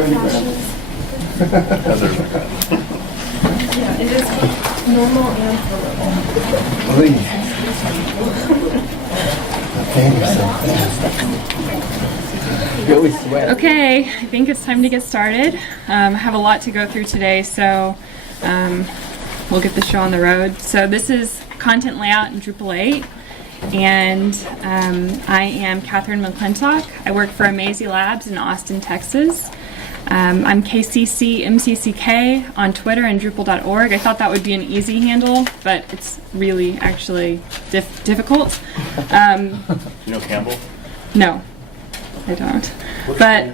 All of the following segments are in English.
they're on the ground. Yeah, it is normal and horrible. Okay, I think it's time to get started. I have a lot to go through today, so we'll get the show on the road. So this is content layout in Drupal 8, and I am Catherine McClintock. I work for Amazy Labs in Austin, Texas. I'm kccmcck on Twitter and Drupal.org. I thought that would be an easy handle, but it's really actually difficult. You know Campbell? No, I don't. But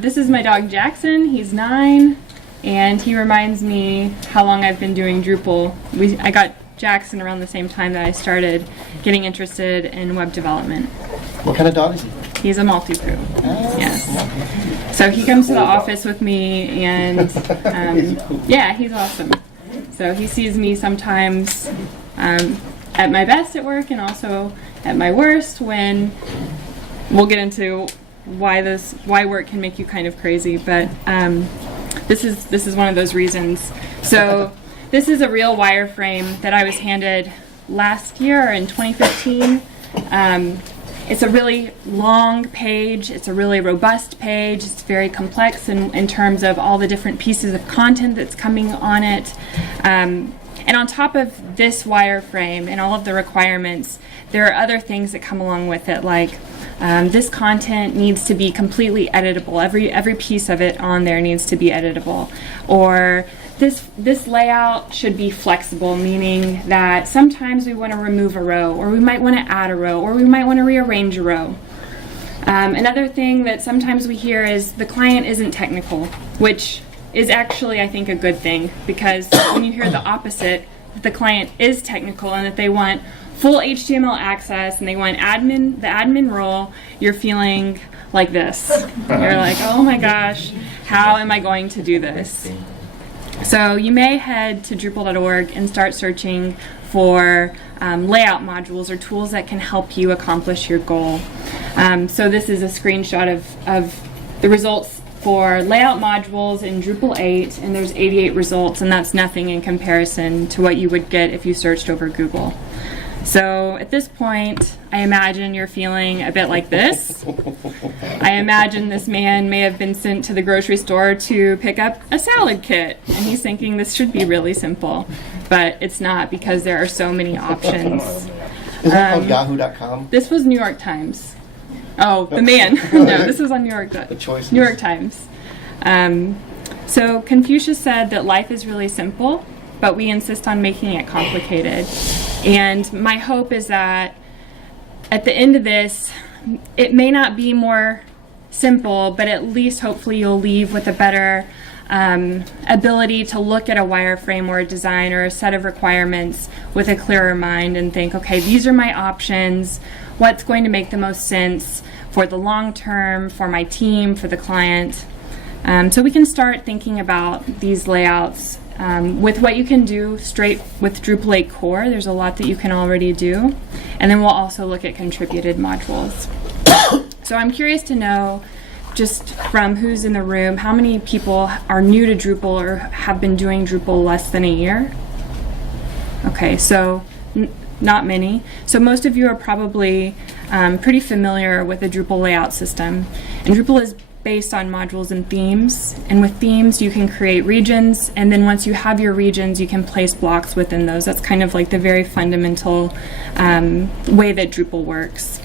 this is my dog Jackson. He's 9, and he reminds me how long I've been doing Drupal. I got Jackson around the same time that I started getting interested in web development. What kind of dog is he? He's a Maltipoo. Yes. So he comes to the office with me, and yeah, he's awesome. So he sees me sometimes at my best at work, and also at my worst, when we'll get into why work can make you kind of crazy. But this is one of those reasons. So this is a real wireframe that I was handed last year in 2015. It's a really long page. It's a really robust page. It's very complex in terms of all the different pieces of content that's coming on it. And on top of this wireframe and all of the requirements, there are other things that come along with it, like this content needs to be completely editable. Every piece of it on there needs to be editable. Or this layout should be flexible, meaning that sometimes we want to remove a row, or we might want to add a row, or we might want to rearrange a row. Another thing that sometimes we hear is the client isn't technical, which is actually, I think, a good thing, because when you hear the opposite, that the client is technical and that they want full HTML access and they want the admin role, you're feeling like this. You're like, oh my gosh, how am I going to do this? So you may head to Drupal.org and start searching for layout modules or tools that can help you accomplish your goal. So this is a screenshot of the results for layout modules in Drupal 8, and there's 88 results, and that's nothing in comparison to what you would get if you searched over Google. So at this point, I imagine you're feeling a bit like this. I imagine this man may have been sent to the grocery store to pick up a salad kit, and he's thinking this should be really simple, but it's not, because there are so many options. Is that called Yahoo.com? This was New York Times. Oh, the man. No, this was on New York Times. So Confucius said that life is really simple, but we insist on making it complicated. And my hope is that at the end of this, it may not be more simple, but at least hopefully you'll leave with a better ability to look at a wireframe or a design or a set of requirements with a clearer mind and think, okay, these are my options. What's going to make the most sense for the long term, for my team, for the client? So we can start thinking about these layouts with what you can do straight with Drupal 8 core. There's a lot that you can already do. And then we'll also look at contributed modules. So I'm curious to know, just from who's in the room, how many people are new to Drupal or have been doing Drupal less than a year? Okay, so not many. So most of you are probably pretty familiar with the Drupal layout system. And Drupal is based on modules and themes, and with themes you can create regions, and then once you have your regions you can place blocks within those. That's kind of like the very fundamental way that Drupal works.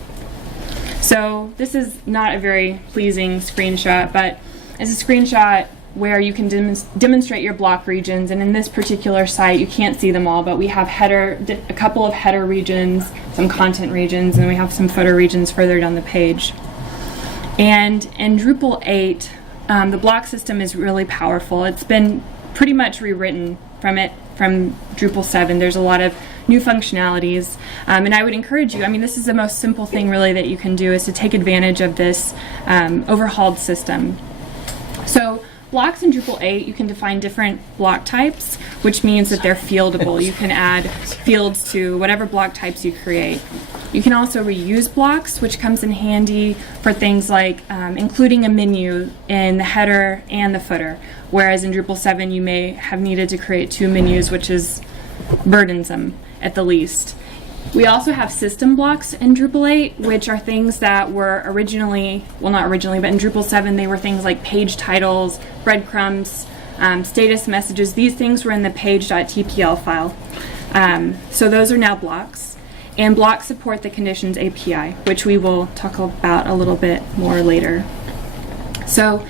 So this is not a very pleasing screenshot, but it's a screenshot where you can demonstrate your block regions, and in this particular site you can't see them all, but we have a couple of header regions, some content regions, and we have some footer regions further down the page. And in Drupal 8, the block system is really powerful. It's been pretty much rewritten from Drupal 7. There's a lot of new functionalities, and I would encourage you, I mean, this is the most simple thing really that you can do, is to take advantage of this overhauled system. So blocks in Drupal 8, you can define different block types, which means that they're fieldable. You can add fields to whatever block types you create. You can also reuse blocks, which comes in handy for things like including a menu in the header and the footer, whereas in Drupal 7 you may have needed to create 2 menus, which is burdensome at the least. We also have system blocks in Drupal 8, which are things that were originally, well, not originally, but in Drupal 7 they were things like page titles, breadcrumbs, status messages. These things were in the page.tpl file. So those are now blocks. And blocks support the conditions API, which we will talk about a little bit more later. So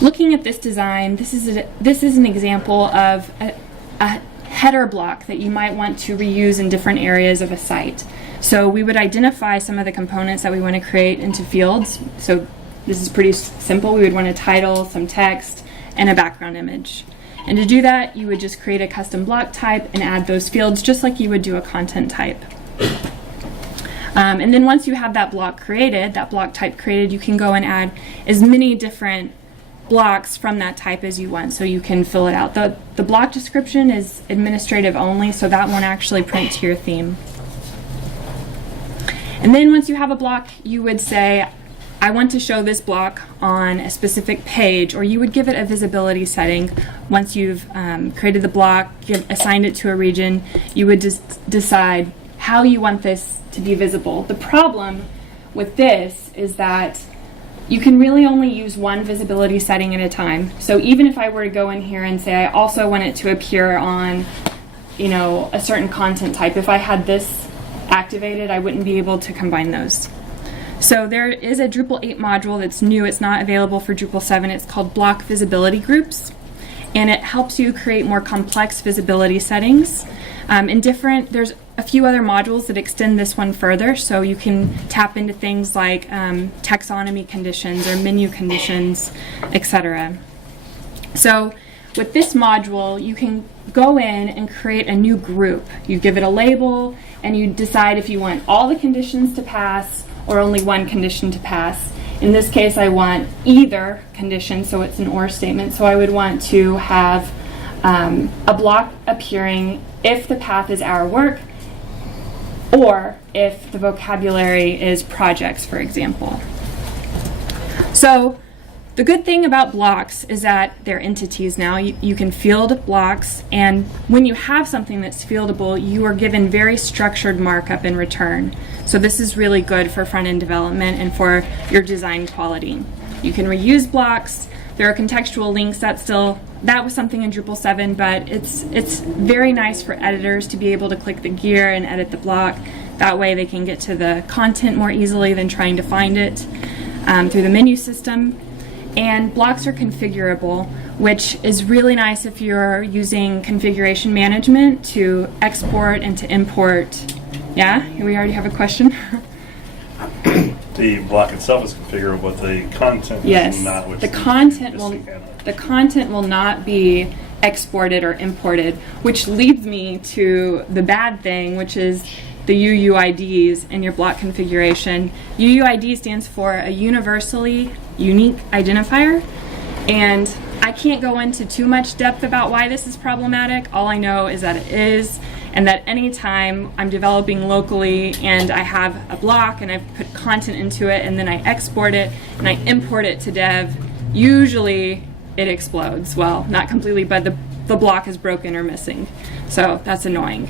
looking at this design, this is an example of a header block that you might want to reuse in different areas of a site. So we would identify some of the components that we want to create into fields. So this is pretty simple. We would want a title, some text, and a background image. And to do that, you would just create a custom block type and add those fields just like you would do a content type. And then once you have that block created, that block type created, you can go and add as many different blocks from that type as you want, so you can fill it out. The block description is administrative only, so that won't actually print to your theme. And then once you have a block, you would say, I want to show this block on a specific page, or you would give it a visibility setting. Once you've created the block, assigned it to a region, you would just decide how you want this to be visible. The problem with this is that you can really only use one visibility setting at a time. So even if I were to go in here and say I also want it to appear on, you know, a certain content type, if I had this activated, I wouldn't be able to combine those. So there is a Drupal 8 module that's new. It's not available for Drupal 7. It's called Block Visibility Groups, and it helps you create more complex visibility settings. There's a few other modules that extend this one further, so you can tap into things like taxonomy conditions or menu conditions, etc. So with this module, you can go in and create a new group. You give it a label, and you decide if you want all the conditions to pass or only one condition to pass. In this case, I want either condition, so it's an or statement. So I would want to have a block appearing if the path is our work, or if the vocabulary is projects, for example. So the good thing about blocks is that they're entities now. You can field blocks, and when you have something that's fieldable, you are given very structured markup in return. So this is really good for front-end development and for your design quality. You can reuse blocks. There are contextual links. That was something in Drupal 7, but it's very nice for editors to be able to click the gear and edit the block. That way they can get to the content more easily than trying to find it through the menu system. And blocks are configurable, which is really nice if you're using configuration management to export and to import. Yeah, we already have a question. The block itself is configurable, but the content is not. Which the content will not be exported or imported, which leads me to the bad thing, which is the UUIDs in your block configuration. UUID stands for a universally unique identifier, and I can't go into too much depth about why this is problematic. All I know is that it is, and that anytime I'm developing locally and I have a block and I put content into it and then I export it and I import it to dev, usually it explodes. Well, not completely, but the block is broken or missing. So that's annoying.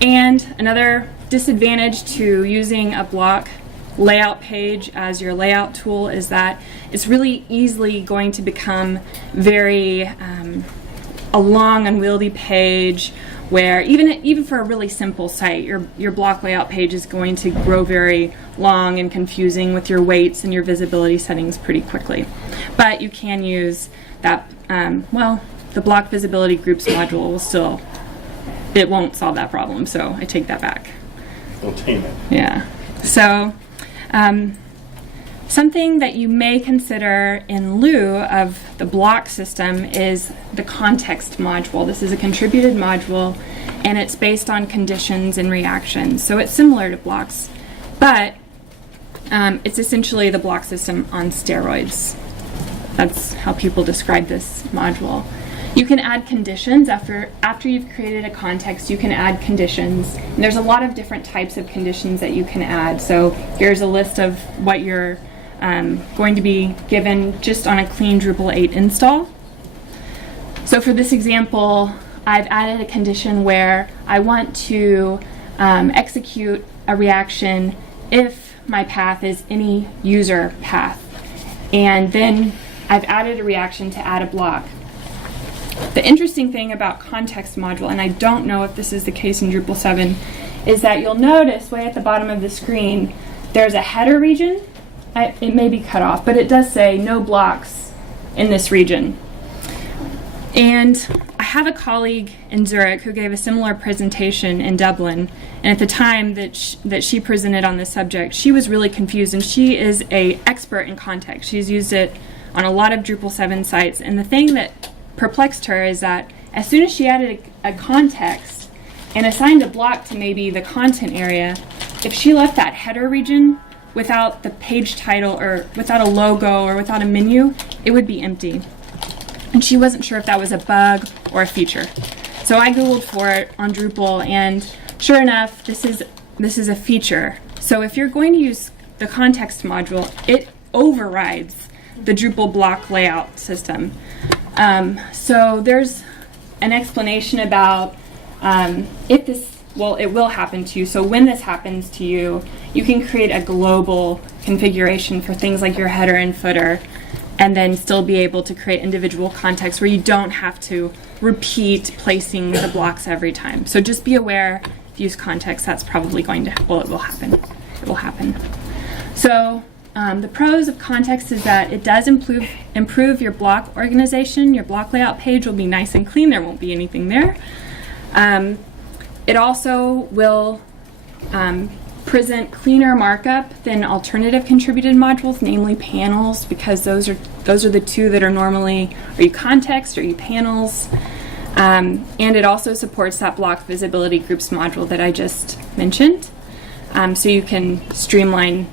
And another disadvantage to using a block layout page as your layout tool is that it's really easily going to become very a long, unwieldy page, where even for a really simple site, your block layout page is going to grow very long and confusing with your weights and your visibility settings pretty quickly. But you can use that, the block visibility groups module will still, it won't solve that problem, so I take that back. We'll tame it. Yeah. So something that you may consider in lieu of the block system is the context module. This is a contributed module, and it's based on conditions and reactions. So it's similar to blocks, but it's essentially the block system on steroids. That's how people describe this module. You can add conditions after you've created a context. You can add conditions. And there's a lot of different types of conditions that you can add. So here's a list of what you're going to be given just on a clean Drupal 8 install. So for this example, I've added a condition where I want to execute a reaction if my path is any user path. And then I've added a reaction to add a block. The interesting thing about context module, and I don't know if this is the case in Drupal 7, is that you'll notice way at the bottom of the screen there's a header region. It may be cut off, but it does say no blocks in this region. And I have a colleague in Zurich who gave a similar presentation in Dublin, and at the time that she presented on this subject, she was really confused, and she is an expert in context. She's used it on a lot of Drupal 7 sites, and the thing that perplexed her is that as soon as she added a context and assigned a block to maybe the content area, if she left that header region without the page title or without a logo or without a menu, it would be empty. And she wasn't sure if that was a bug or a feature. So I Googled for it on Drupal, and sure enough, this is a feature. So if you're going to use the context module, it overrides the Drupal block layout system. So there's an explanation about if this, well, it will happen to you. So when this happens to you, you can create a global configuration for things like your header and footer, and then still be able to create individual contexts where you don't have to repeat placing the blocks every time. So just be aware, if you use context, that's probably going to, well, it will happen. It will happen. So the pros of context is that it does improve your block organization. Your block layout page will be nice and clean. There won't be anything there. It also will present cleaner markup than alternative contributed modules, namely panels, because those are the two that are normally, are you context or are you panels? And it also supports that block visibility groups module that I just mentioned. So you can streamline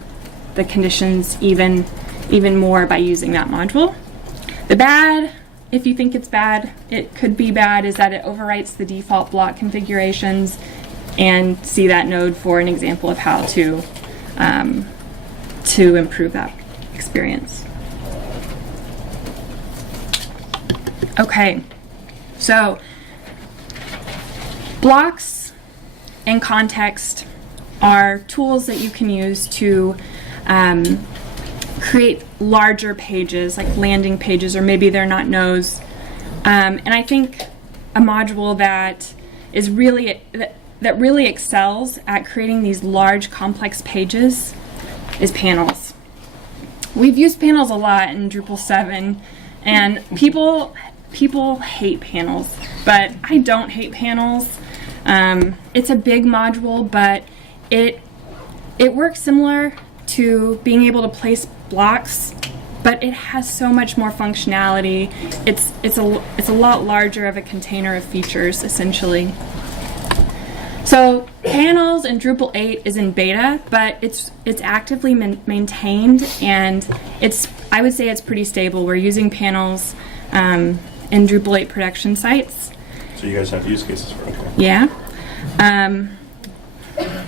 the conditions even more by using that module. The bad, if you think it's bad, it could be bad, is that it overwrites the default block configurations, and see that node for an example of how to improve that experience. Okay, so blocks and context are tools that you can use to create larger pages, like landing pages, or maybe they're not nodes. And I think a module that is really that really excels at creating these large, complex pages is panels. We've used panels a lot in Drupal 7, and people hate panels, but I don't hate panels. It's a big module, but it works similar to being able to place blocks, but it has so much more functionality. It's a lot larger of a container of features, essentially. So panels in Drupal 8 is in beta, but it's actively maintained, and I would say it's pretty stable. We're using panels in Drupal 8 production sites. So you guys have use cases for it? Okay. Yeah.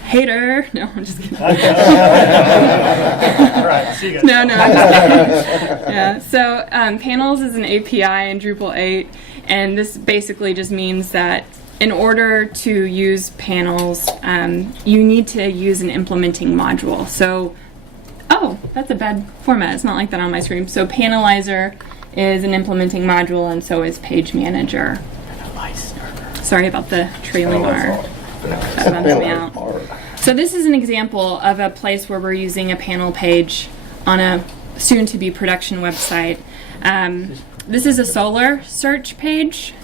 Hater. No, I'm just kidding. All right, see you guys. No, I'm just kidding. Yeah. So panels is an API in Drupal 8, and this basically just means that in order to use panels, you need to use an implementing module. So, oh, that's a bad format. It's not like that on my screen. So Panelizer is an implementing module, and so is Page Manager. Sorry about the trailing R. That bumps me out. So this is an example of a place where we're using a panel page on a soon-to-be production website. This is a Solar search page.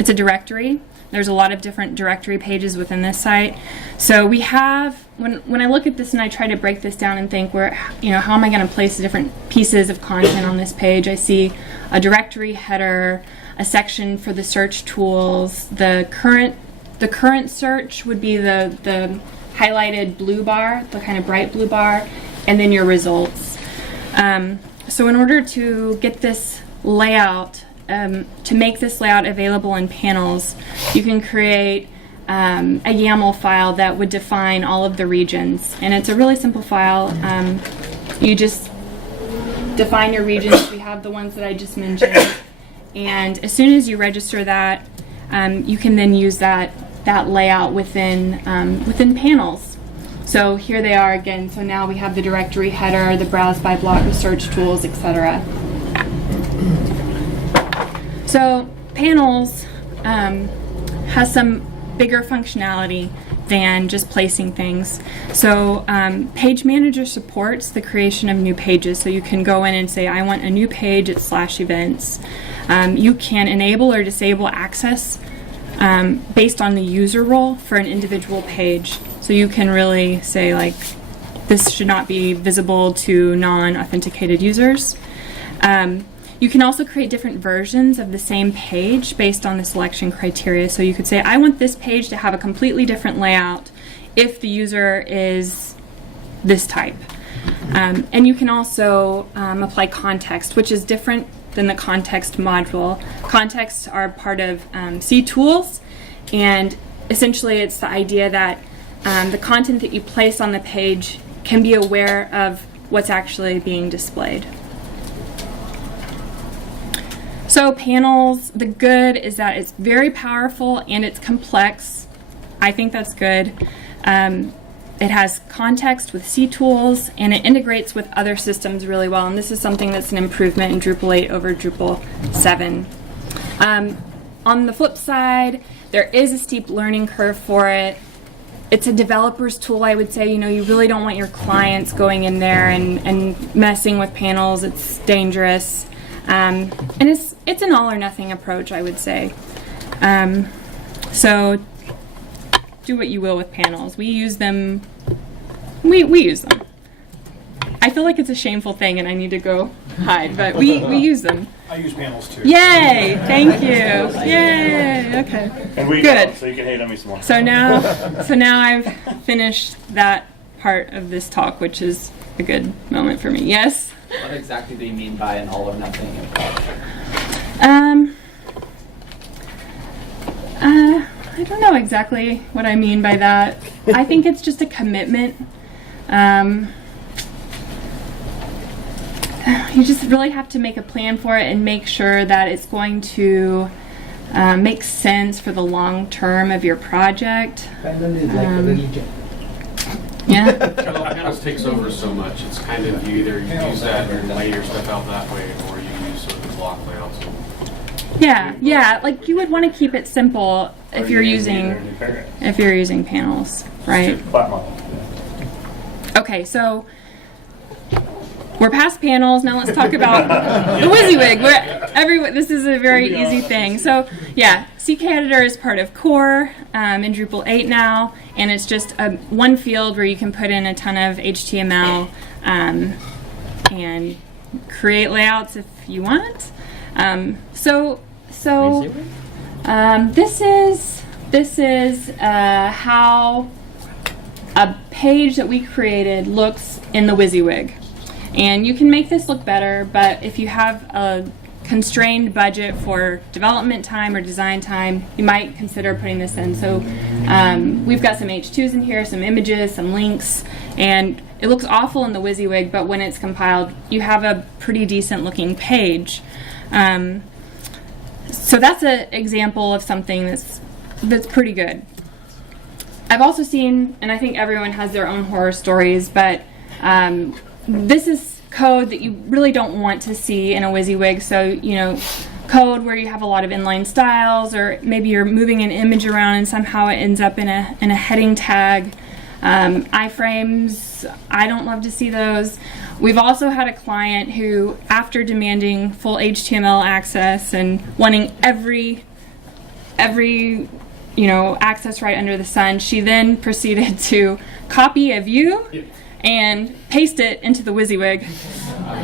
It's a directory. There's a lot of different directory pages within this site. So we have, when I look at this and I try to break this down and think, how am I going to place the different pieces of content on this page? I see a directory header, a section for the search tools. The current search would be the highlighted blue bar, the kind of bright blue bar, and then your results. So in order to get this layout to make this layout available in panels, you can create a YAML file that would define all of the regions. And it's a really simple file. You just define your regions. We have the ones that I just mentioned. And as soon as you register that, you can then use that layout within panels. So here they are again. So now we have the directory header, the browse by block, the search tools, etc. So panels has some bigger functionality than just placing things. So Page Manager supports the creation of new pages. So you can go in and say, I want a new page at /events. You can enable or disable access based on the user role for an individual page. So you can really say, like, this should not be visible to non-authenticated users. You can also create different versions of the same page based on the selection criteria. So you could say, I want this page to have a completely different layout if the user is this type. And you can also apply context, which is different than the context module. Contexts are part of C tools, and essentially it's the idea that the content that you place on the page can be aware of what's actually being displayed. So panels, the good is that it's very powerful and it's complex. I think that's good. It has context with C tools, and it integrates with other systems really well. And this is something that's an improvement in Drupal 8 over Drupal 7. On the flip side, there is a steep learning curve for it. It's a developer's tool, I would say. You know, you really don't want your clients going in there and messing with panels. It's dangerous. And it's an all or nothing approach, I would say. So do what you will with panels. We use them. We use them. I feel like it's a shameful thing and I need to go hide, but we use them. I use panels too. Yay! Thank you. Yay! Okay. And we Good. So you can hate on me some more. So now I've finished that part of this talk, which is a good moment for me. Yes? What exactly do you mean by an all or nothing approach? I don't know exactly what I mean by that. I think it's just a commitment. You just really have to make a plan for it and make sure that it's going to make sense for the long term of your project. Panel is like a religion. Yeah. Panels takes over so much. It's kind of, you either use that and lay your stuff out that way, or you use sort of the block layouts. Yeah. Like you would want to keep it simple if you're using panels, right? Okay, so we're past panels. Now let's talk about the WYSIWYG. This is a very easy thing. So yeah, CKEditor is part of core in Drupal 8 now, and it's just one field where you can put in a ton of HTML and create layouts if you want. This is how a page that we created looks in the WYSIWYG. And you can make this look better, but if you have a constrained budget for development time or design time, you might consider putting this in. So we've got some H2s in here, some images, some links, and it looks awful in the WYSIWYG, but when it's compiled, you have a pretty decent looking page. So that's an example of something that's pretty good. I've also seen, and I think everyone has their own horror stories, but this is code that you really don't want to see in a WYSIWYG. So, you know, code where you have a lot of inline styles, or maybe you're moving an image around and somehow it ends up in a heading tag. Iframes, I don't love to see those. We've also had a client who, after demanding full HTML access and wanting every access right under the sun, she then proceeded to copy a view and paste it into the WYSIWYG,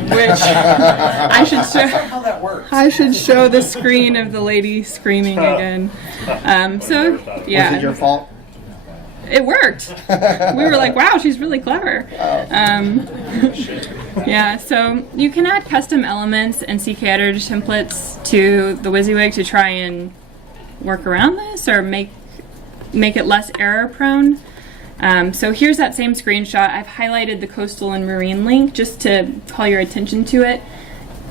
which I should show. How that works. I should show the screen of the lady screaming again. So yeah. Was it your fault? it worked. We were like, wow, she's really clever. Yeah, so you can add custom elements and CKEditor templates to the WYSIWYG to try and work around this or make it less error prone. So here's that same screenshot. I've highlighted the coastal and marine link just to call your attention to it.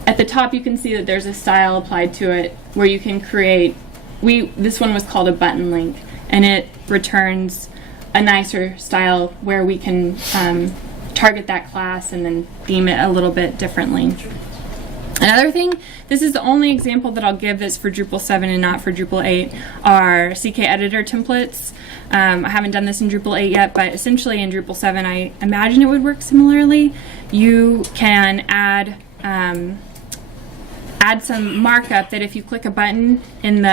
At the top you can see that there's a style applied to it where you can create, this one was called a button link, and it returns a nicer style where we can target that class and then theme it a little bit differently. Another thing, this is the only example that I'll give that's for Drupal 7 and not for Drupal 8, are CKEditor templates. I haven't done this in Drupal 8 yet, but essentially in Drupal 7 I imagine it would work similarly. You can add some markup that if you click a button in the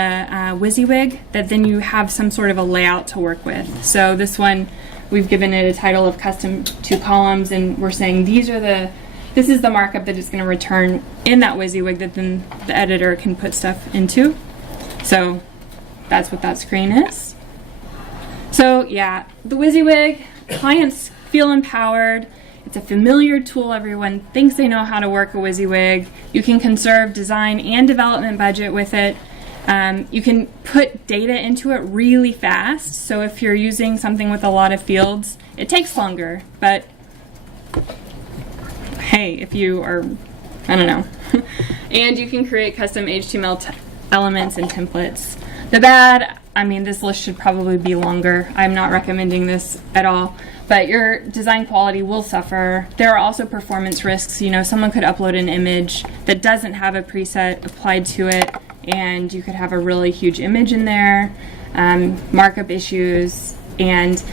WYSIWYG, that then you have some sort of a layout to work with. So this one, we've given it a title of custom 2 columns, and we're saying this is the markup that it's going to return in that WYSIWYG that then the editor can put stuff into. So that's what that screen is. So yeah, the WYSIWYG, clients feel empowered. It's a familiar tool. Everyone thinks they know how to work a WYSIWYG. You can conserve design and development budget with it. You can put data into it really fast. So if you're using something with a lot of fields, it takes longer. But hey, if you are, I don't know. And you can create custom HTML elements and templates. The bad, I mean, this list should probably be longer. I'm not recommending this at all. But your design quality will suffer. There are also performance risks. You know, someone could upload an image that doesn't have a preset applied to it, and you could have a really huge image in there, markup issues, and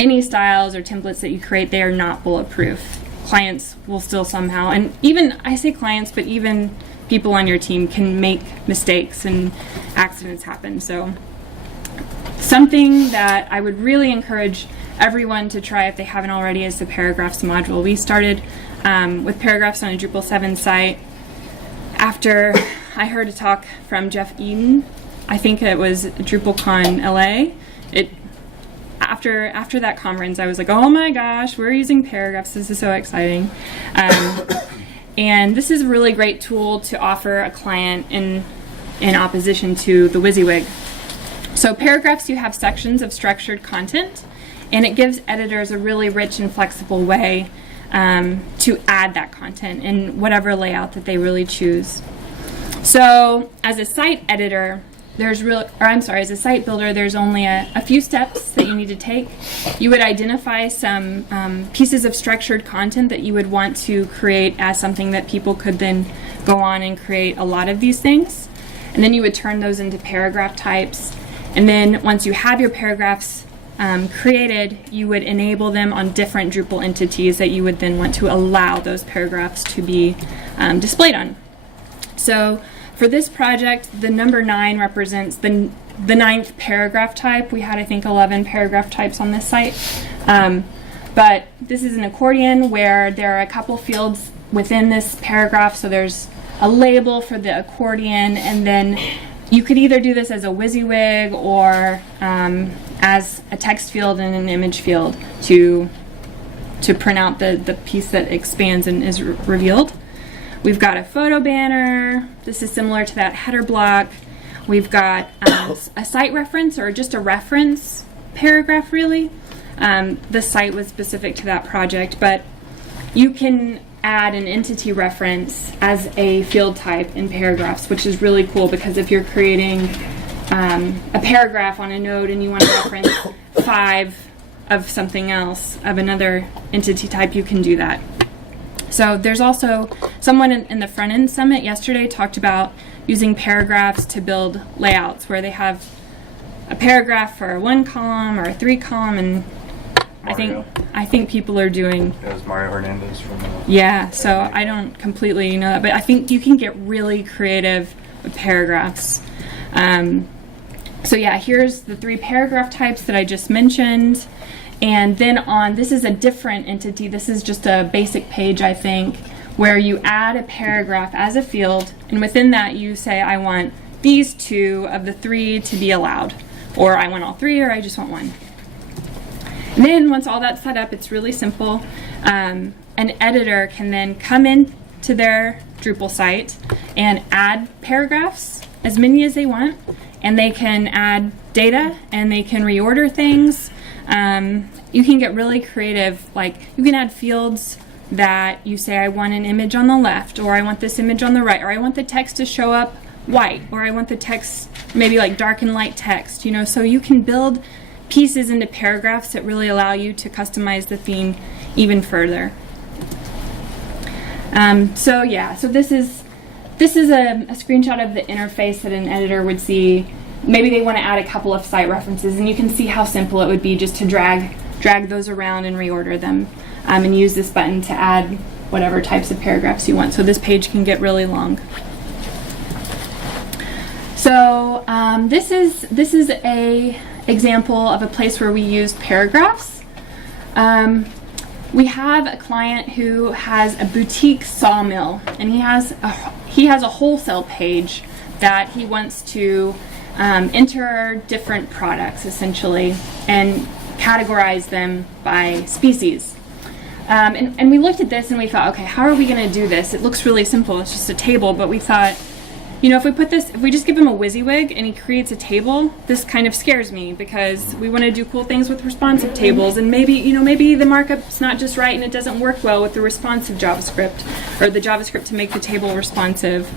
any styles or templates that you create, they are not bulletproof. Clients will still somehow, and even, I say clients, but even people on your team can make mistakes and accidents happen. So something that I would really encourage everyone to try if they haven't already is the paragraphs module. We started with paragraphs on a Drupal 7 site after I heard a talk from Jeff Eden. I think it was DrupalCon LA. After that conference, I was like, oh my gosh, we're using paragraphs. This is so exciting. And this is a really great tool to offer a client in opposition to the WYSIWYG. So paragraphs, you have sections of structured content, and it gives editors a really rich and flexible way to add that content in whatever layout that they really choose. So as a site editor, as a site builder, there's only a few steps that you need to take. You would identify some pieces of structured content that you would want to create as something that people could then go on and create a lot of these things. And then you would turn those into paragraph types. And then once you have your paragraphs created, you would enable them on different Drupal entities that you would then want to allow those paragraphs to be displayed on. So for this project, the number 9 represents the 9th paragraph type. We had, I think, 11 paragraph types on this site. But this is an accordion where there are a couple fields within this paragraph. So there's a label for the accordion, and then you could either do this as a WYSIWYG or as a text field and an image field to print out the piece that expands and is revealed. We've got a photo banner. This is similar to that header block. We've got a site reference, or just a reference paragraph, really. The site was specific to that project, but you can add an entity reference as a field type in paragraphs, which is really cool because if you're creating a paragraph on a node and you want to reference 5 of something else, of another entity type, you can do that. So there's also someone in the front end summit yesterday talked about using paragraphs to build layouts where they have a paragraph for 1 column or a 3 column, and I think people are doing. It was Mario Hernandez from. Yeah, so I don't completely know that, but I think you can get really creative with paragraphs. So yeah, here's the 3 paragraph types that I just mentioned. And then this is a different entity. This is just a basic page, I think, where you add a paragraph as a field, and within that you say, I want these 2 of the 3 to be allowed, or I want all 3, or I just want 1. And then once all that's set up, it's really simple. An editor can then come in to their Drupal site and add paragraphs, as many as they want, and they can add data and they can reorder things. You can get really creative, like you can add fields that you say, I want an image on the left, or I want this image on the right, or I want the text to show up white, or I want the text maybe like dark and light text, you know, so you can build pieces into paragraphs that really allow you to customize the theme even further. So yeah, so this is a screenshot of the interface that an editor would see. Maybe they want to add a couple of site references, and you can see how simple it would be just to drag those around and reorder them, and use this button to add whatever types of paragraphs you want. So this page can get really long. So this is a example of a place where we use paragraphs. We have a client who has a boutique sawmill, and he has a wholesale page that he wants to enter different products essentially and categorize them by species. And we looked at this and we thought, okay, how are we going to do this? It looks really simple. It's just a table, but we thought, you know, if we just give him a WYSIWYG and he creates a table, this kind of scares me because we want to do cool things with responsive tables, and maybe the markup's not just right and it doesn't work well with the responsive JavaScript or the JavaScript to make the table responsive.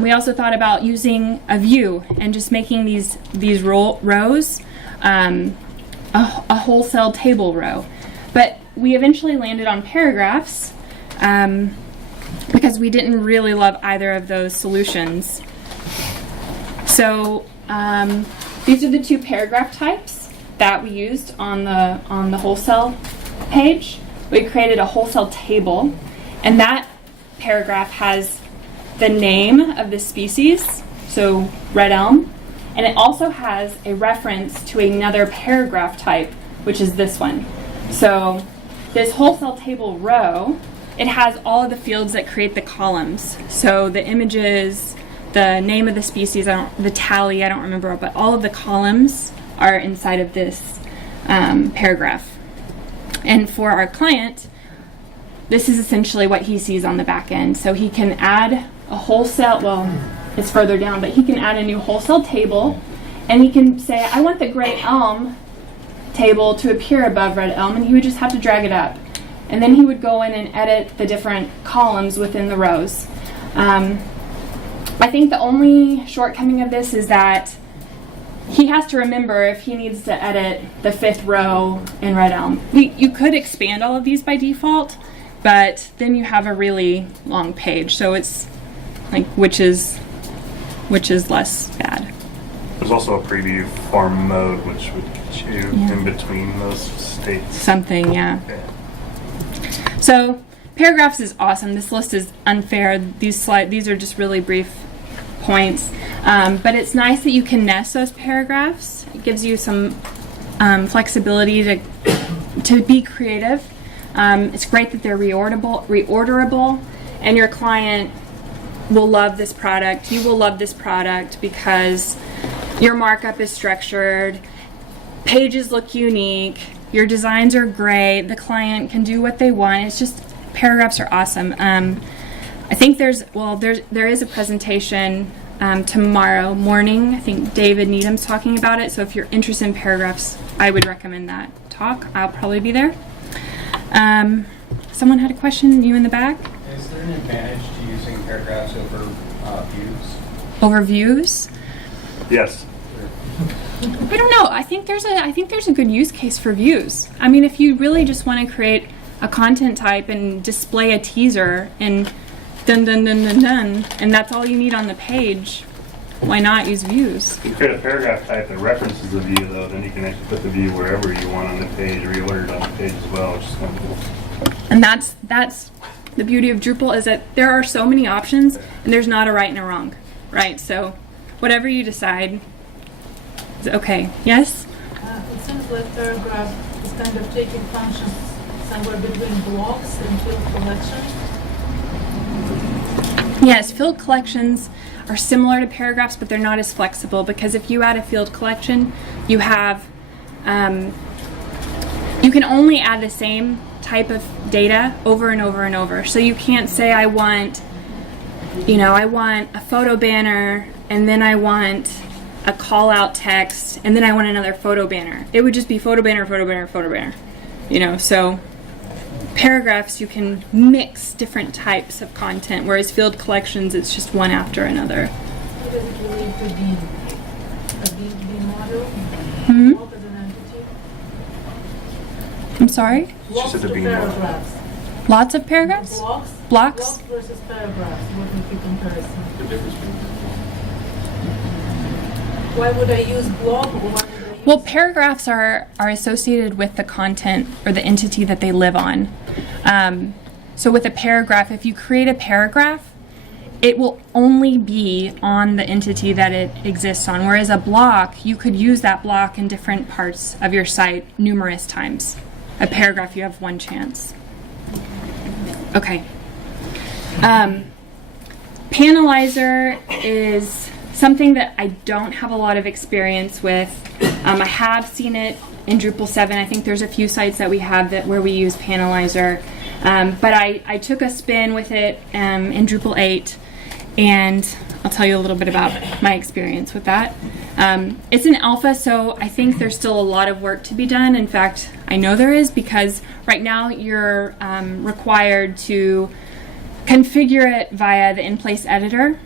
We also thought about using a view and just making these rows a wholesale table row. But we eventually landed on paragraphs because we didn't really love either of those solutions. So these are the two paragraph types that we used on the wholesale page. We created a wholesale table, and that paragraph has the name of the species, so red elm, and it also has a reference to another paragraph type, which is this one. So this wholesale table row, it has all of the fields that create the columns. So the images, the name of the species, the tally, I don't remember, but all of the columns are inside of this paragraph. And for our client, this is essentially what he sees on the back end. So he can add a wholesale, well, it's further down, but he can add a new wholesale table, and he can say, I want the gray elm table to appear above red elm, and he would just have to drag it up. And then he would go in and edit the different columns within the rows. I think the only shortcoming of this is that he has to remember if he needs to edit the 5th row in red elm. You could expand all of these by default, but then you have a really long page. So it's like which is less bad. There's also a preview form mode, which would get you in between those states. Something, yeah. So paragraphs is awesome. This list is unfair. These are just really brief points, but it's nice that you can nest those paragraphs. It gives you some flexibility to be creative. It's great that they're reorderable, and your client will love this product. You will love this product because your markup is structured, pages look unique, your designs are great, the client can do what they want. It's just, paragraphs are awesome. I think there is a presentation tomorrow morning. I think David Needham's talking about it, so if you're interested in paragraphs, I would recommend that talk. I'll probably be there. Someone had a question, you in the back? Is there an advantage to using paragraphs over views? Over views? Yes. I don't know. I think there's a good use case for views. I mean, if you really just want to create a content type and display a teaser and dun dun dun dun dun, and that's all you need on the page, why not use views? If you create a paragraph type that references the view, though, then you can actually put the view wherever you want on the page, reorder it on the page as well, which is kind of cool. And that's the beauty of Drupal, is that there are so many options and there's not a right and a wrong, right? So whatever you decide is okay. Yes? It seems like paragraph is kind of taking functions somewhere between blocks and field collections. Yes, field collections are similar to paragraphs, but they're not as flexible, because if you add a field collection, you can only add the same type of data over and over and over. So you can't say I want a photo banner, and then I want a call out text, and then I want another photo banner. It would just be photo banner, photo banner, photo banner. So paragraphs, you can mix different types of content, whereas field collections, it's just one after another. How does it relate to the model? Hmm? Block as an entity? I'm sorry? Blocks said the to being model. paragraphs. Lots of paragraphs? Blocks? Blocks? Versus paragraphs. What would be comparison? The difference between Why would I use block or why would I use... Well, paragraphs are associated with the content or the entity that they live on. So with a paragraph, if you create a paragraph, it will only be on the entity that it exists on. Whereas a block, you could use that block in different parts of your site numerous times. A paragraph, you have one chance. Okay. Panelizer is something that I don't have a lot of experience with. I have seen it in Drupal 7. I think there's a few sites that we have where we use Panelizer. But I took a spin with it in Drupal 8, and I'll tell you a little bit about my experience with that. It's an alpha, so I think there's still a lot of work to be done. In fact, I know there is, because right now you're required to configure it via the in-place editor.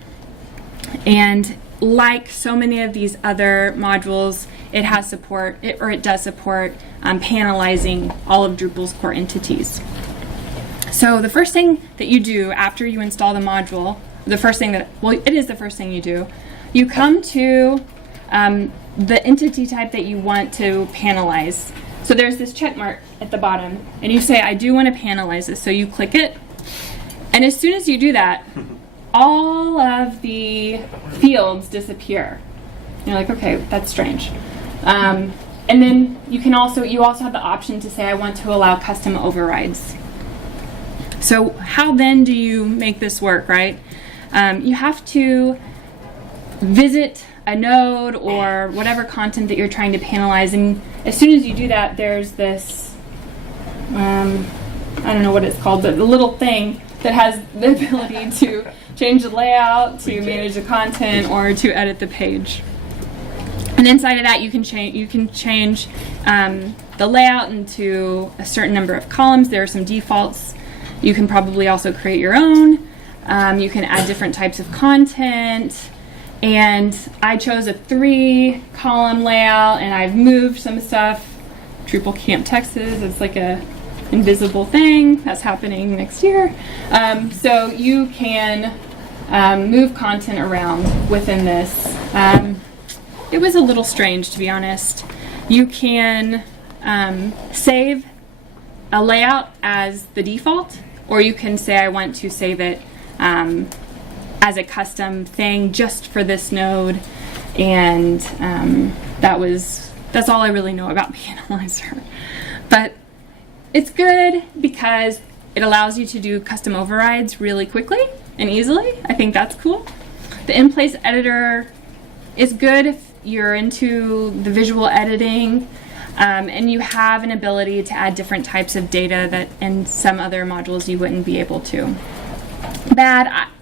And like so many of these other modules, it does support panelizing all of Drupal's core entities. So the first thing that you do after you install the module, it is the first thing you do, you come to the entity type that you want to panelize. So there's this check mark at the bottom, and you say, I do want to panelize this. So you click it, and as soon as you do that, all of the fields disappear. You're like, okay, that's strange. And then you also have the option to say, I want to allow custom overrides. So how then do you make this work, right? You have to visit a node or whatever content that you're trying to panelize, and as soon as you do that, there's this, I don't know what it's called, but the little thing that has the ability to change the layout, to manage the content, or to edit the page. And inside of that, you can change the layout into a certain number of columns. There are some defaults. You can probably also create your own. You can add different types of content. And I chose a 3-column layout, and I've moved some stuff. Drupal Camp Texas, it's like a invisible thing that's happening next year. So you can move content around within this. It was a little strange, to be honest. You can save a layout as the default, or you can say I want to save it as a custom thing just for this node, and that's all I really know about Panelizer. But it's good because it allows you to do custom overrides really quickly and easily. I think that's cool. The in-place editor is good if you're into the visual editing, and you have an ability to add different types of data that in some other modules you wouldn't be able to.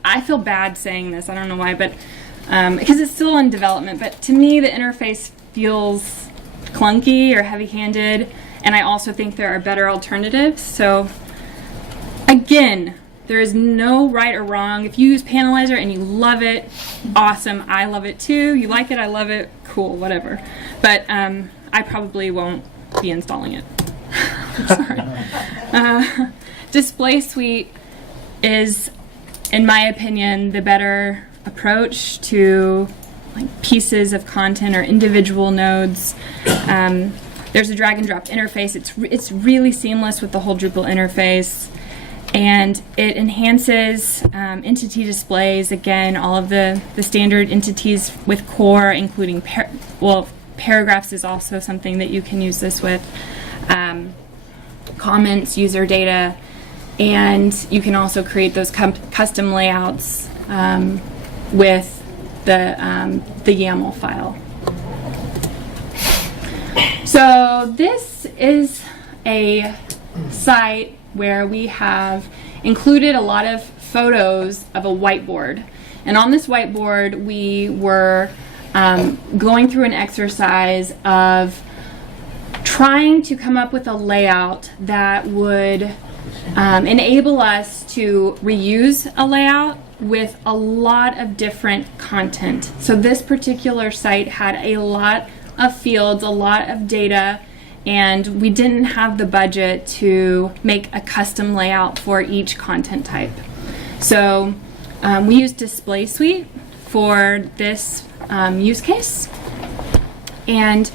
I feel bad saying this, I don't know why, but because it's still in development, but to me the interface feels clunky or heavy-handed, and I also think there are better alternatives. So again, there is no right or wrong. If you use Panelizer and you love it, awesome, I love it too. You like it, I love it, cool, whatever. But I probably won't be installing it. Sorry. Display Suite is, in my opinion, the better approach to like pieces of content or individual nodes. There's a drag and drop interface. It's really seamless with the whole Drupal interface, and it enhances entity displays. Again, all of the standard entities with core, including paragraphs is also something that you can use this with. Comments, user data, and you can also create those custom layouts with the YAML file. So this is a site where we have included a lot of photos of a whiteboard. And on this whiteboard, we were going through an exercise of trying to come up with a layout that would enable us to reuse a layout with a lot of different content. So this particular site had a lot of fields, a lot of data, and we didn't have the budget to make a custom layout for each content type. So we used Display Suite for this use case. And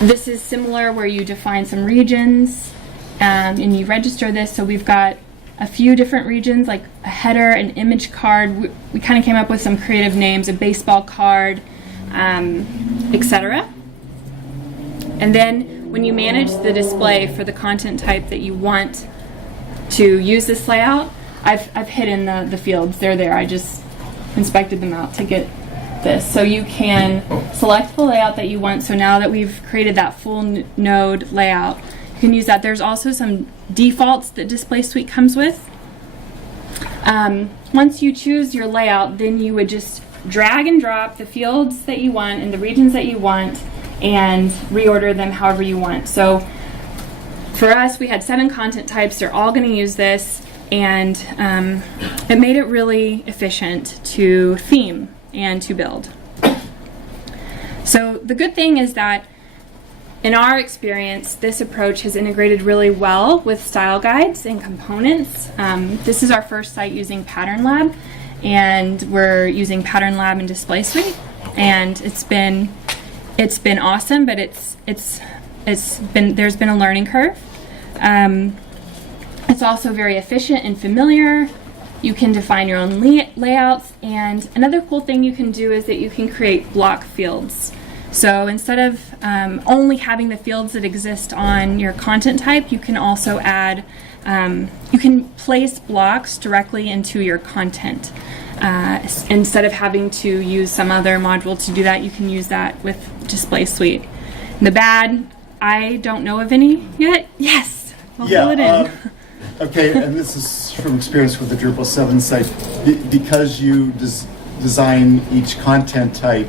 this is similar where you define some regions and you register this. So we've got a few different regions, like a header, an image card. We kind of came up with some creative names, a baseball card, etc. And then when you manage the display for the content type that you want to use this layout, I've hidden the fields. They're there. I just inspected them out to get this. So you can select the layout that you want. So now that we've created that full node layout, you can use that. There's also some defaults that Display Suite comes with. Once you choose your layout, then you would just drag and drop the fields that you want and the regions that you want and reorder them however you want. So for us, we had 7 content types. They're all going to use this, and it made it really efficient to theme and to build. So the good thing is that in our experience, this approach has integrated really well with style guides and components. This is our first site using Pattern Lab, and we're using Pattern Lab and Display Suite, and it's been awesome, but there's been a learning curve. It's also very efficient and familiar. You can define your own layouts, and another cool thing you can do is that you can create block fields. So instead of only having the fields that exist on your content type, you can also add, you can place blocks directly into your content. Instead of having to use some other module to do that, you can use that with Display Suite. The bad, I don't know of any yet. Yes, I'll fill it in. Okay, and this is from experience with the Drupal 7 site. Because you design each content type,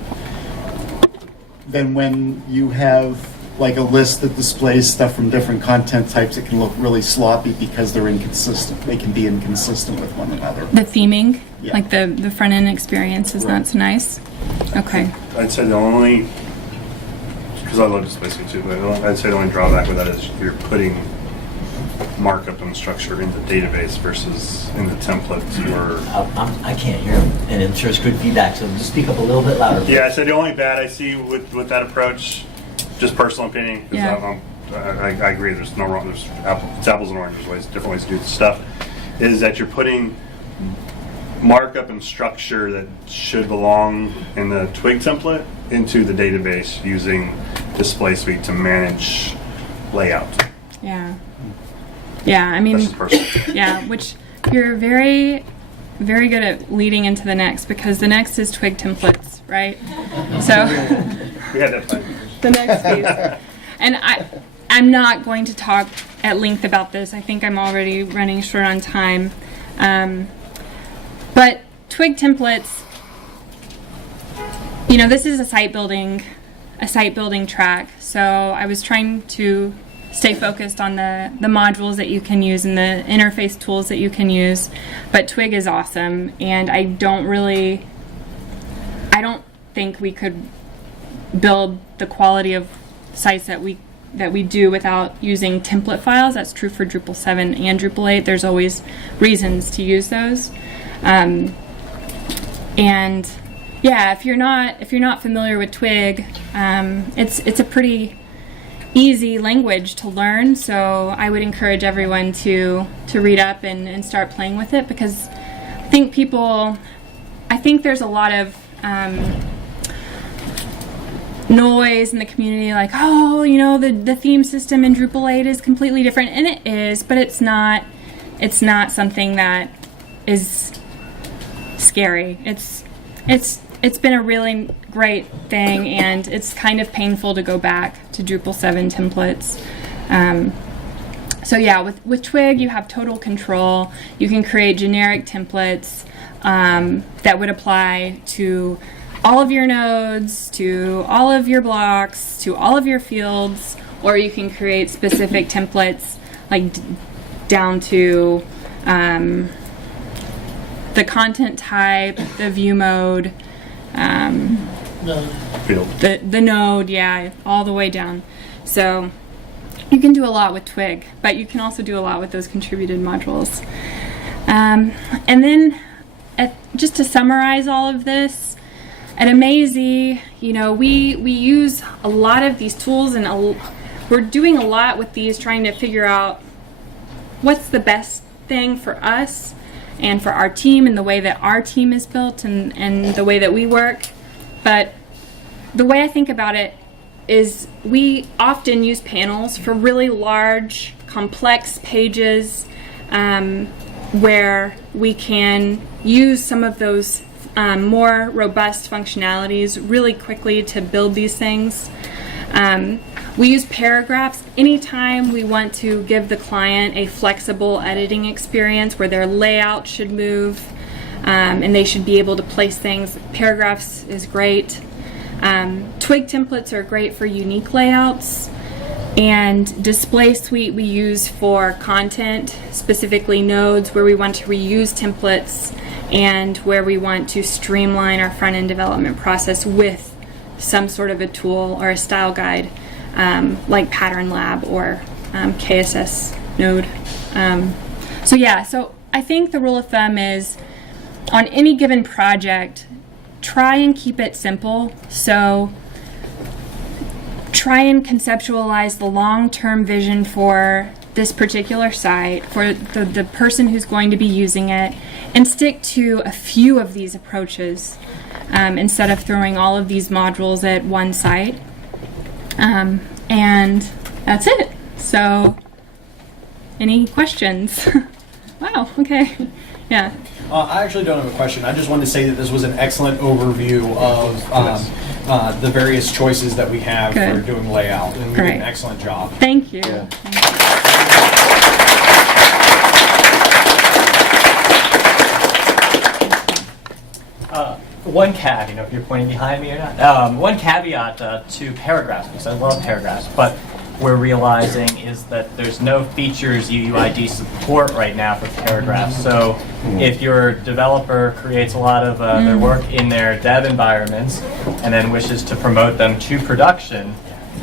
then when you have like a list that displays stuff from different content types, it can look really sloppy because they're inconsistent. They can be inconsistent with one another. The theming, Yeah. like the front end experience is not so nice. Okay. I'd say the only, because I love Display Suite too, but I'd say the only drawback with that is you're putting markup and structure in the database versus in the templates or... I can't hear him, and I'm sure it's good feedback, so just speak up a little bit louder. Yeah, I said the only bad I see with that approach, just personal opinion, because Yeah. I agree, there's no wrong, it's apples and oranges, different ways to do this stuff, is that you're putting markup and structure that should belong in the Twig template into the database using Display Suite to manage layout. Yeah. Yeah, I mean, That's just personal. yeah, which you're very, very good at leading into the next, because the next is Twig templates, right? So We had that fight. the next piece. And I'm not going to talk at length about this. I think I'm already running short on time. But Twig templates, you know, this is a site building track. So I was trying to stay focused on the modules that you can use and the interface tools that you can use. But Twig is awesome, and I don't think we could build the quality of sites that we do without using template files. That's true for Drupal 7 and Drupal 8. There's always reasons to use those. And yeah, if you're not familiar with Twig, it's a pretty easy language to learn, so I would encourage everyone to read up and start playing with it, because I think there's a lot of noise in the community, like, oh, you know, the theme system in Drupal 8 is completely different, and it is, but it's not something that is scary. It's been a really great thing, and it's kind of painful to go back to Drupal 7 templates. So yeah, with Twig, you have total control. You can create generic templates that would apply to all of your nodes, to all of your blocks, to all of your fields, or you can create specific templates like down to the content type, the view mode, the node, yeah, all the way down. So you can do a lot with Twig, but you can also do a lot with those contributed modules. And then, just to summarize all of this, at Amazy, you know, we use a lot of these tools, and we're doing a lot with these, trying to figure out what's the best thing for us and for our team and the way that our team is built and the way that we work. But the way I think about it is we often use panels for really large, complex pages where we can use some of those more robust functionalities really quickly to build these things. We use paragraphs anytime we want to give the client a flexible editing experience where their layout should move and they should be able to place things. Paragraphs is great. Twig templates are great for unique layouts. And display suite we use for content, specifically nodes where we want to reuse templates and where we want to streamline our front-end development process with some sort of a tool or a style guide like Pattern Lab or KSS Node. So yeah, so I think the rule of thumb is on any given project, try and keep it simple. So try and conceptualize the long-term vision for this particular site, for the person who's going to be using it, and stick to a few of these approaches instead of throwing all of these modules at one site. And that's it. So, any questions? Wow, okay. Yeah. I actually don't have a question. I just wanted to say that this was an excellent overview of the various choices that we have for doing layout. And you did an excellent job. Thank you. Yeah. Thank you. One caveat, you know, if you're pointing behind me or not. One caveat to paragraphs, because I love paragraphs, but we're realizing is that there's no features UUID support right now for paragraphs. So if your developer creates a lot of their work in their dev environments and then wishes to promote them to production,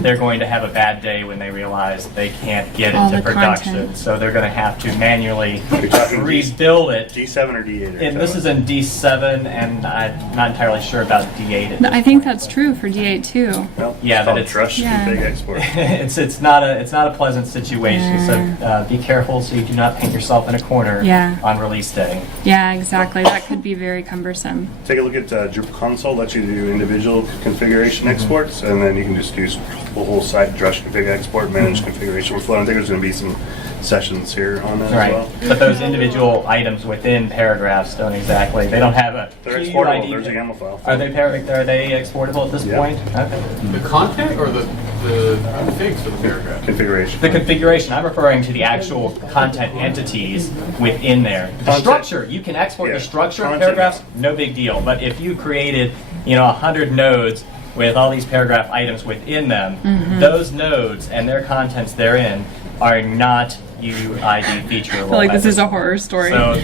they're going to have a bad day when they realize they can't get it to production. Content. So they're going to have to manually rebuild it. D7 or D8? And this is in D7, and I'm not entirely sure about D8. I think that's true for D8 too. Well, yeah, but it's config export. it's not a pleasant situation. So be careful so you do not paint yourself in a corner on release day. Yeah, exactly. That could be very cumbersome. Take a look at Drupal console. Lets you do individual configuration exports, and then you can just do the whole site, drush config export, manage configuration workflow. I think there's going to be some sessions here on that as well. But those individual items within paragraphs don't exactly, they don't have a They're exportable. There's a YAML file. Are they exportable at this point? Okay. The content or the configs for the paragraph? Configuration. The configuration. I'm referring to the actual content entities within there. The structure, you can export the structure of paragraphs, no big deal. But if you created, 100 nodes with all these paragraph items within them, those nodes and their contents therein are not UUID featureable. I feel like this is a horror story. So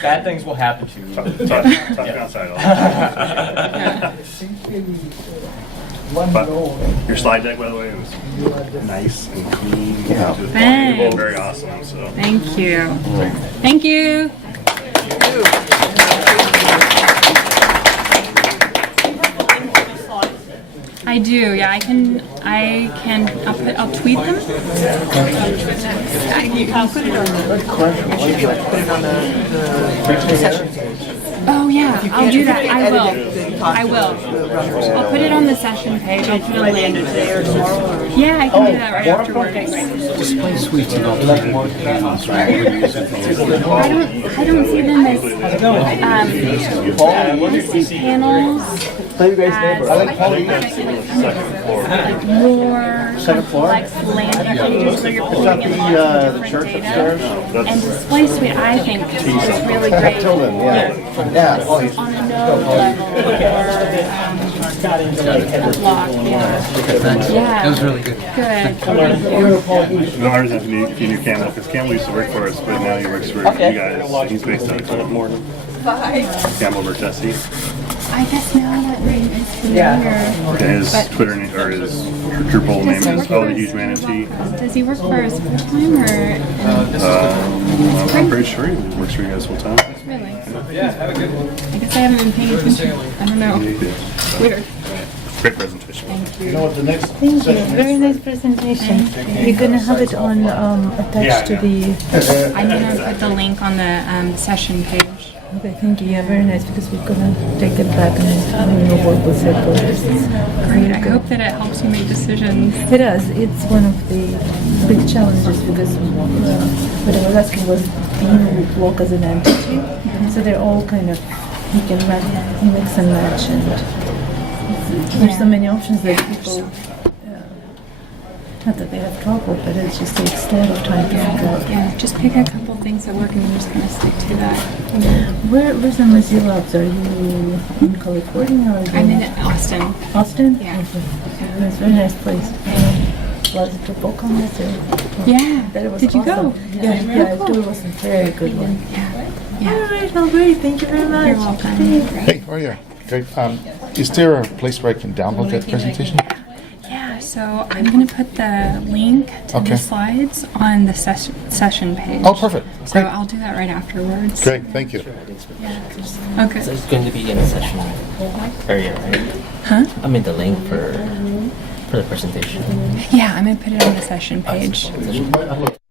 bad things will happen to you. Talk outside all But your slide deck, by the way, was nice and clean. Thanks. Very awesome. So. Thank you. Thank you. I do, yeah. I'll tweet them. Oh yeah, I'll do that. I will. I'll put it on the session page. I'll put it on the today or tomorrow. Yeah, I can do that right afterwards. Display suite and all that more panels, right? I don't see them as I see panels. Play you guys' neighbor. I like Paul. More second floor? complex landing pages where you're pulling in lots of different data. And Display Suite, I think, is really great Till then, yeah. on the node level or a block. Yeah. That was really good. Good. Thank you. No, ours is a few new Campbell, because Campbell used to work for us, but now he works for you guys. He's based out of Campbell Bertessi. I guess now that name is familiar. His but Twitter name, or his Drupal name is the Huge Manatee. does he work for us full time or? I'm pretty sure he works for you guys full time. Really? Yeah, have a good one. I guess I haven't been paying attention. I don't know. Weird. Great presentation. You know what the next Thank you. session is? Very nice presentation. You're gonna have it on attached to the. I'm gonna put the link on the session page. Okay, thank you. Yeah, very nice because we're gonna take it back and work with stakeholders. Great. I hope that it helps you make decisions. It does. It's one of the big challenges because what I was asking was being block as an entity. So they're all kind of you can mix and match and there's so many options that people. Not that they have trouble, but it just takes a lot of time to figure out. Yeah, just pick a couple things that work and you're just gonna stick to that. Where's the Mozilla Labs? Are you in California or? I'm in Austin. Austin? Yeah. Okay. It's a very nice place. Was it Drupal comments? Yeah. That was Did you awesome. go? Yeah, it was a very good one. Yeah. All right, well, great. Thank you very much. You're welcome. Hey, how are you? Great. Is there a place where I can download that presentation? Yeah, so I'm going to put the link to the slides on the session page. Oh, perfect. So Great. I'll do that right afterwards. Great, thank you. Yeah. Okay. So it's going to be in the session area, right? Huh? I mean the link for the presentation. Yeah, I'm going to put it on the session page.